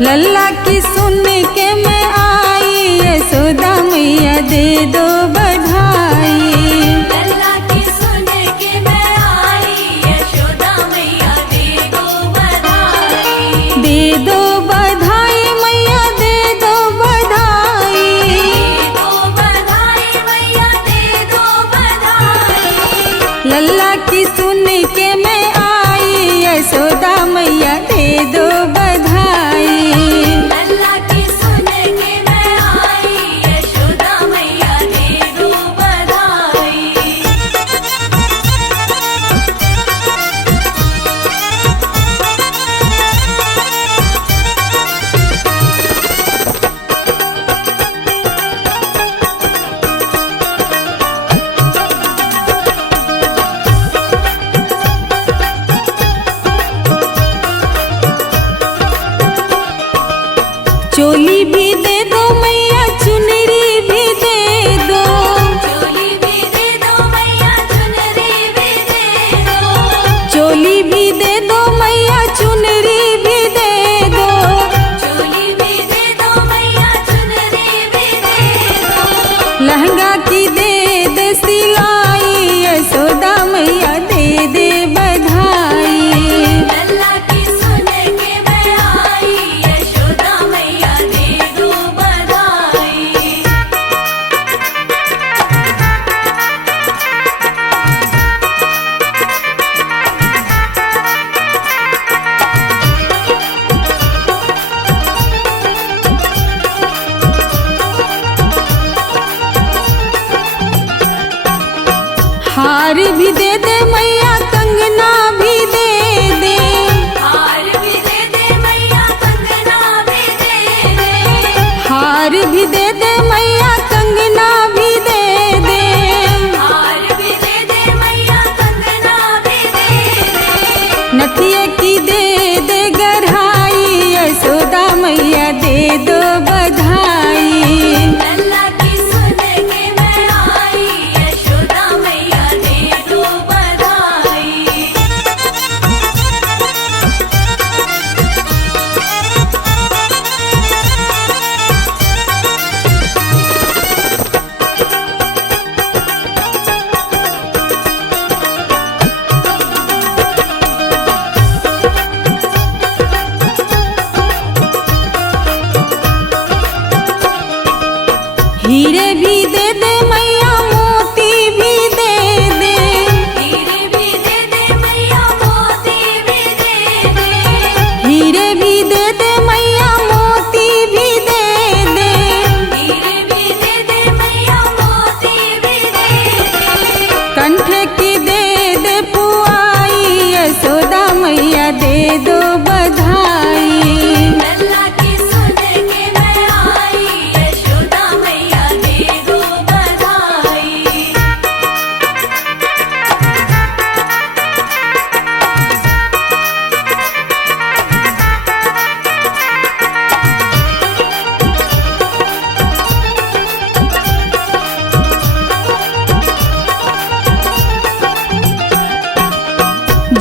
लल्ला की सुन के मैं आई, यशोदा मैया दे दो बधाई। लल्ला की सुन के मैं आई, यशोदा मैया दे दो बधाई। दे दो बधाई मैया दे दो बधाई। दे दो बधाई मैया दे दो बधाई। लल्ला की सुन के मैं आई, यशोदा मैया दे दो बधाई। लल्ला की सुन के मैं आई, यशोदा मैया दे दो बधाई। चोली भी दे दो मैया, चुनरी भी दे दो। चोली भी दे दो मैया, चुनरी भी दे दो। चोली भी दे दो मैया, चुनरी भी दे दो। चोली भी दे दो मैया, चुनरी भी दे दो। लहंगा की दे दे सिलाई, यशोदा मैया दे दे बधाई। लल्ला की सुन के मैं आई, यशोदा मैया दे दो बधाई। हार भी दे दे मैया, कंगना भी दे दे। हार भी दे दे मैया, कंगना भी दे दे। हार भी दे दे मैया, कंगना भी दे दे। हार भी दे दे मैया, कंगना भी दे दे। नथिया की दे दे गढ़ाई, यशोदा मैया दे दो बधाई। लल्ला की सुन के मैं आई, यशोदा मैया दे दो बधाई। हीरे भी दे दे मैया, मोती भी दे दे। हीरे भी दे दे मैया, मोती भी दे दे। हीरे भी दे दे मैया, मोती भी दे दे। हीरे भी दे दे मैया, मोती भी दे दे। कंठ की दे दे पुआई, यशोदा मैया दे दो बधाई। लल्ला की सुन के मैं आई, यशोदा मैया दे दो बधाई।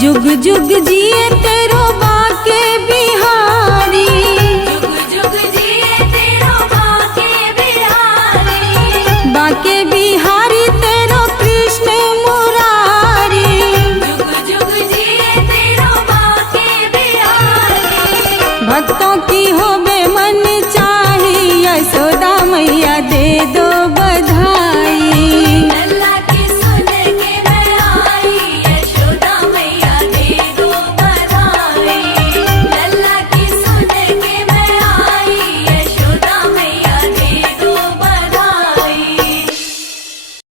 जुग जुग जिए तेरो बाके बिहार।